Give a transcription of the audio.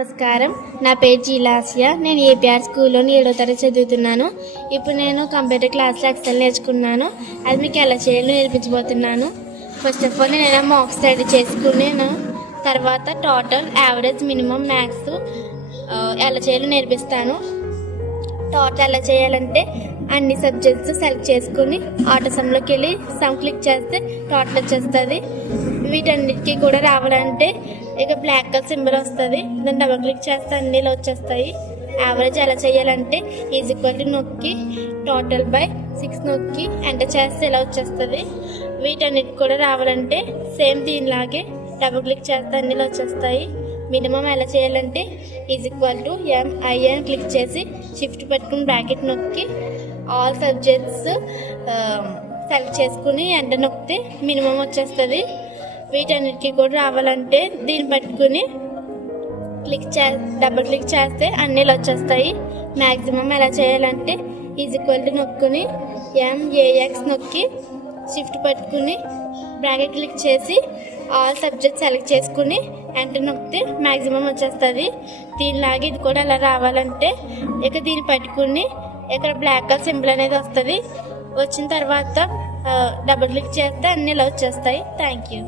నమస్కారం, నా పేరు జీలాసియా. నేను ఏపీఆర్ స్కూల్లో 7వ తరగతి చదువుతున్నాను. ఇప్పుడు నేను కంప్యూటర్ క్లాస్లో ఎక్సెల్ నేర్చుకున్నాను. అది మీకు ఎలా చేయాలో నేర్పించబోతున్నాను. ఫస్ట్ ఆఫ్ ఆల్ నేను మాక్ స్టడీ చేసుకున్నాను. తర్వాత టోటల్, యావరేజ్, మినిమం, మ్యాథ్స్ ఎలా చేయాలో నేర్పిస్తాను. టోటల్ ఎలా చేయాలంటే అన్ని సబ్జెక్ట్స్ సెలెక్ట్ చేసుకుని ఆటో సమ్లోకి వెళ్ళి సమ్ క్లిక్ చేస్తే టోటల్ వచ్చేస్తుంది. వీటన్నిటికీ కూడా రావాలంటే ఇక బ్లాక్ కలర్ సింబల్ వస్తుంది, దాన్ని డబల్ క్లిక్ చేస్తే అన్నిలో వచ్చేస్తాయి. యావరేజ్ ఎలా చేయాలంటే ఈజ్ ఈక్వల్ టు నొక్కి టోటల్ బై 6 నొక్కి ఎంటర్ చేస్తే ఇలా వచ్చేస్తుంది. వీటన్నిటికి కూడా రావాలంటే సేమ్ దీనిలాగే డబల్ క్లిక్ చేస్తే అన్నిలో వచ్చేస్తాయి. మినిమం ఎలా చేయాలంటే is equal to MIN click చేసి షిఫ్ట్ పెట్టుకుని బ్రాకెట్ నొక్కి ఆల్ సబ్జెక్ట్స్ సెలెక్ట్ చేసుకుని ఎంటర్ నొక్కితే మినిమం వచ్చేస్తుంది. వీటన్నిటికీ కూడా రావాలంటే దీన్ని పట్టుకుని డబుల్ క్లిక్ చేస్తే అన్నీలు వచ్చేస్తాయి. మ్యాక్సిమం ఎలా చేయాలంటే ఈజ్ ఈక్వల్ టు నొక్కుని MAX నొక్కి షిఫ్ట్ పట్టుకుని బ్రాకెట్ క్లిక్ చేసి ఆల్ సబ్జెక్ట్ సెలెక్ట్ చేసుకుని ఎంటర్ నొక్కితే మ్యాక్సిమం వచ్చేస్తుంది. దీనిలాగే ఇది కూడా అలా రావాలంటే ఇక దీన్ని పట్టుకుని ఇక్కడ బ్లాక్ కలర్ సింబల్ అనేది వస్తుంది. వచ్చిన తర్వాత డబుల్ క్లిక్ చేస్తే అన్నీ ఇలా వచ్చేస్తాయి. Thank you.